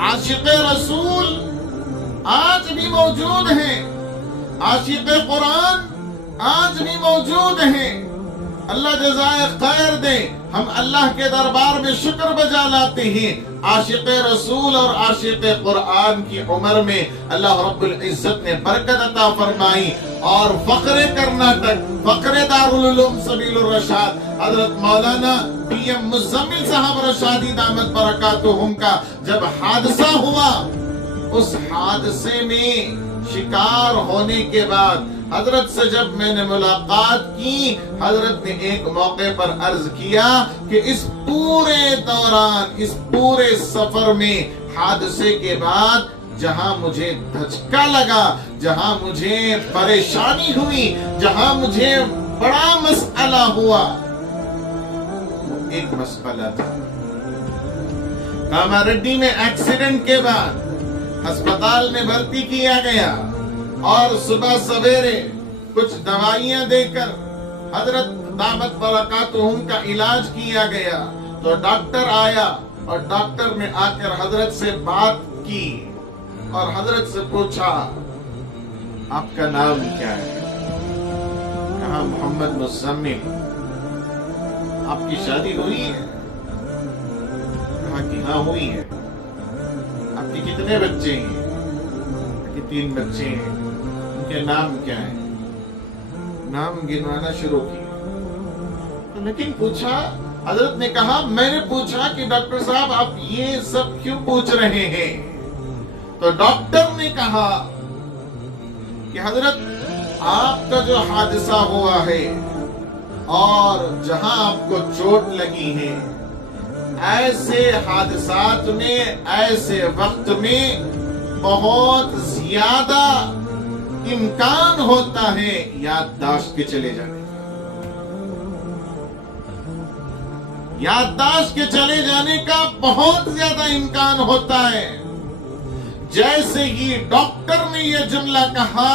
आशिक़ रसूल आज भी मौजूद हैं, आशिक़ कुरान आज भी मौजूद हैं। अल्लाह जज़ाए खैर दे। हम अल्लाह के दरबार में शुक्र बजा लाते हैं। आशिक़ रसूल और आशिक़ कुरान की उम्र में अल्लाह रब्बुल इज्जत ने बरकत अता फरमाई और फ़ख्रे कर्नाटक, फ़ख्रे दारुल उलूम सबीलुर रशाद हज़रत मौलाना PM मुज़म्मिल साहब रशादी दामत बरकातुहुम का जब हादसा हुआ, उस हादसे में शिकार होने के बाद हजरत से जब मैंने मुलाकात की, हजरत ने एक मौके पर अर्ज किया कि इस पूरे दौरान, इस पूरे सफर में हादसे के बाद जहां मुझे धचका लगा, जहां मुझे परेशानी हुई, जहां मुझे बड़ा मसला हुआ, एक मसला था कामारेड्डी में एक्सीडेंट के बाद अस्पताल में भर्ती किया गया और सुबह सवेरे कुछ दवाइयां देकर हजरत दामत बरकातुहुम का इलाज किया गया। तो डॉक्टर आया और डॉक्टर ने आकर हजरत से बात की और हजरत से पूछा, आपका नाम क्या है? कहा मोहम्मद मुज़म्मिल। आपकी शादी हुई है? कहा कि हाँ हुई है। आपके कितने बच्चे हैं? कि 3 बच्चे हैं। उनके नाम क्या है? नाम गिनवाना शुरू किया। तो लेकिन पूछा, हजरत ने कहा, मैंने पूछा कि डॉक्टर साहब आप ये सब क्यों पूछ रहे हैं? तो डॉक्टर ने कहा कि हजरत आपका जो हादसा हुआ है और जहां आपको चोट लगी है, ऐसे हादसात में, ऐसे वक्त में बहुत ज्यादा इम्कान होता है याददाश्त के चले जाने का। याददाश्त के चले जाने का बहुत ज्यादा इम्कान होता है। जैसे ही डॉक्टर ने यह जुमला कहा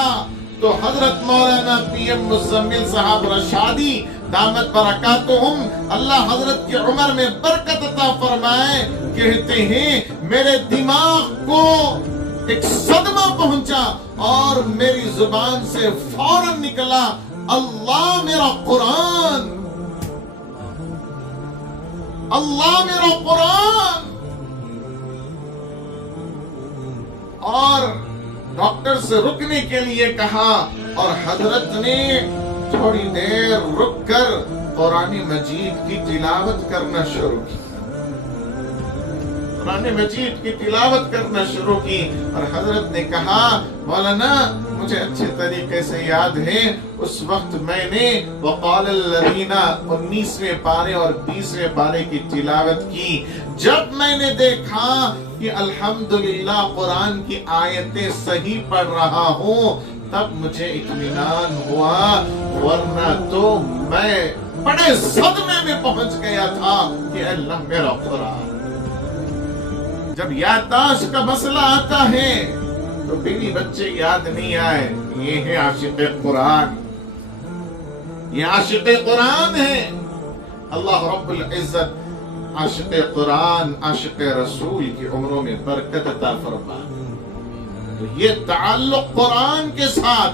तो हजरत मौलाना PM मुज़म्मिल साहब रशादी दामत बरकातुहुम, अल्लाह हजरत की उम्र में बरकत अता फरमाए, कहते हैं मेरे दिमाग को एक सदमा पहुंचा और मेरी जुबान से फौरन निकला, अल्लाह मेरा कुरान, अल्लाह मेरा कुरान। और डॉक्टर से रुकने के लिए कहा और हजरत ने थोड़ी देर रुककर कुरान मजीद की तिलावत करना शुरू की। कुरान मजीद की तिलावत करना शुरू की और हजरत ने कहा, मौलाना मुझे अच्छे तरीके से याद है, उस वक्त मैंने वक़ालल्लज़ीना 19वें पारे और 20वें पारे की तिलावत की। जब मैंने देखा कि अल्हम्दुलिल्लाह कुरान की आयतें सही पढ़ रहा हूँ, तब मुझे इत्मीनान हुआ, वरना तो मैं बड़े सदमे में पहुंच गया था कि अल्लाह मेरा कुरान। जब याददाश्त का मसला आता है तो बीवी बच्चे याद नहीं आए, ये है आशिक़ कुरान, ये आशिक़ कुरान है। अल्लाह रब्बुल इज्जत आशिक़ कुरान, आशिक़ रसूल की उम्रों में बरकत अता फरमाए। तो ये ताल्लुक़ कुरान के साथ,